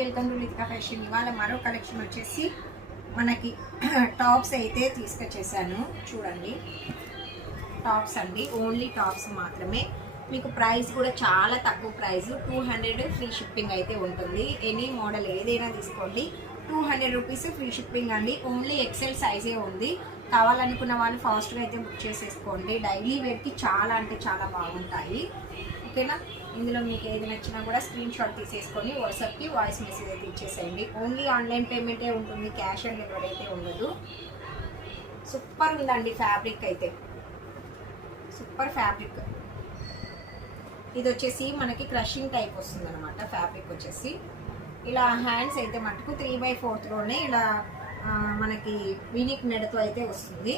Welcome to Litika fashion. ఇవాళ మరో collection వచ్చేసి మనకి టాప్స్ అయితే తీసుకొచ్చేసాను. చూడండి, టాప్స్ అండి, ఓన్లీ టాప్స్ మాత్రమే. మీకు ప్రైస్ కూడా చాలా తక్కువ ప్రైస్, 200 ఫ్రీ షిప్పింగ్ అయితే ఉంటుంది. ఎనీ మోడల్ ఏదైనా తీసుకోండి, 200 రూపీస్ ఫ్రీ షిప్పింగ్ అండి. ఓన్లీ ఎక్సెల్ సైజే ఉంది. కావాలనుకున్న వాళ్ళు ఫాస్ట్గా అయితే బుక్ చేసేసుకోండి. డైలీ వేర్కి చాలా అంటే చాలా బాగుంటాయి. ఓకేనా, ఇందులో మీకు ఏది నచ్చినా కూడా స్క్రీన్ షాట్ తీసేసుకొని వాట్సాప్కి వాయిస్ మెసేజ్ అయితే ఇచ్చేసేయండి. ఓన్లీ ఆన్లైన్ పేమెంటే ఉంటుంది, క్యాష్ ఆన్ డెలివరీ అయితే ఉండదు. సూపర్ ఉందండి ఫ్యాబ్రిక్ అయితే, సూపర్ ఫ్యాబ్రిక్. ఇది వచ్చేసి మనకి క్రషింగ్ టైప్ వస్తుంది అనమాట. ఫ్యాబ్రిక్ వచ్చేసి ఇలా హ్యాండ్స్ అయితే మటుకు 3/4లోనే ఇలా మనకి వినిక్ నెడతో అయితే వస్తుంది.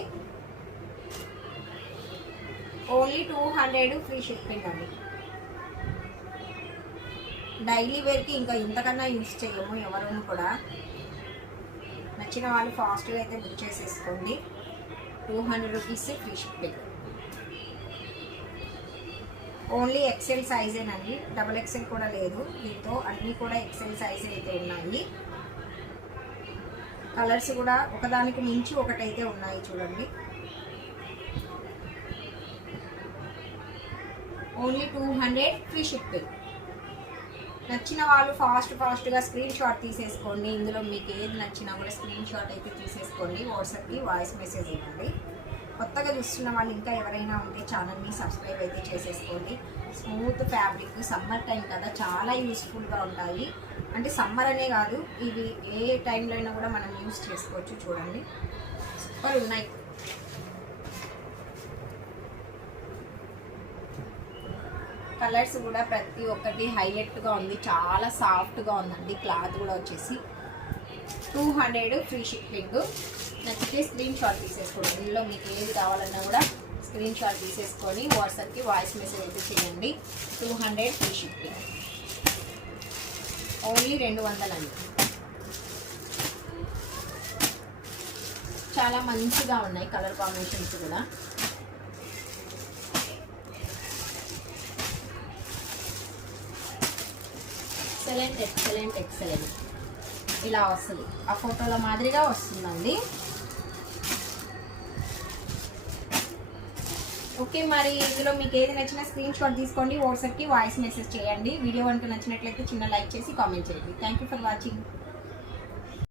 ఓన్లీ 200 ఫ్రీ షిప్పింగ్ అండి. డైలీ వేర్కి ఇంకా ఇంతకన్నా యూజ్ చేయము ఎవరు కూడా. నచ్చిన వాళ్ళు ఫాస్ట్గా అయితే బుక్ చేసేసుకోండి. 200 rupees free shipping. Only XL సైజేనండి, డబుల్ ఎక్సెల్ కూడా లేదు. దీంతో అన్నీ కూడా ఎక్సెల్ సైజ్ అయితే ఉన్నాయి. కలర్స్ కూడా ఒకదానికి మించి ఒకటైతే ఉన్నాయి. చూడండి, ఓన్లీ 200 ఫ్రీ షిప్పింగ్. నచ్చిన వాళ్ళు ఫాస్ట్గా స్క్రీన్ షాట్ తీసేసుకోండి. ఇందులో మీకు ఏది నచ్చినా కూడా స్క్రీన్ షాట్ అయితే తీసేసుకోండి. వాట్సాప్కి వాయిస్ మెసేజ్ ఇవ్వండి. కొత్తగా చూస్తున్న వాళ్ళు ఇంకా ఎవరైనా ఉంటే ఛానల్ని సబ్స్క్రైబ్ అయితే చేసేసుకోండి. స్మూత్ ఫ్యాబ్రిక్, సమ్మర్ టైం కదా, చాలా యూస్ఫుల్గా ఉంటాయి. అంటే సమ్మర్ అనే కాదు, ఇవి ఏ టైంలో అయినా కూడా మనం యూస్ చేసుకోవచ్చు. చూడండి, సూపర్ ఉన్నాయి. కలర్స్ కూడా ప్రతి ఒక్కటి హైలైట్గా ఉంది, చాలా సాఫ్ట్గా ఉందండి. క్లాత్ కూడా వచ్చేసి 200 ఫ్రీ షిప్పింగ్. నచ్చితే స్క్రీన్ షాట్ తీసేసుకోండి. ఇందులో మీకు ఏది కావాలన్నా కూడా స్క్రీన్ షాట్ తీసేసుకొని వాట్సాప్కి వాయిస్ మెసేజ్ అయితే చేయండి. 200 ఫ్రీ షిప్పింగ్. ఓన్లీ 200 అండి. చాలా మంచిగా ఉన్నాయి కలర్ కాంబినేషన్స్ కూడా. ఎక్సలెంట్ ఇలా వస్తుంది. ఆ ఫోటోల మాదిరిగా వస్తుందండి. ఓకే, మరి ఇందులో మీకు ఏది నచ్చినా స్క్రీన్ షాట్ తీసుకోండి, వాట్సాప్కి వాయిస్ మెసేజ్ చేయండి. వీడియో కనుక నచ్చినట్లయితే చిన్న లైక్ చేసి కామెంట్ చేయండి. Thank you for watching.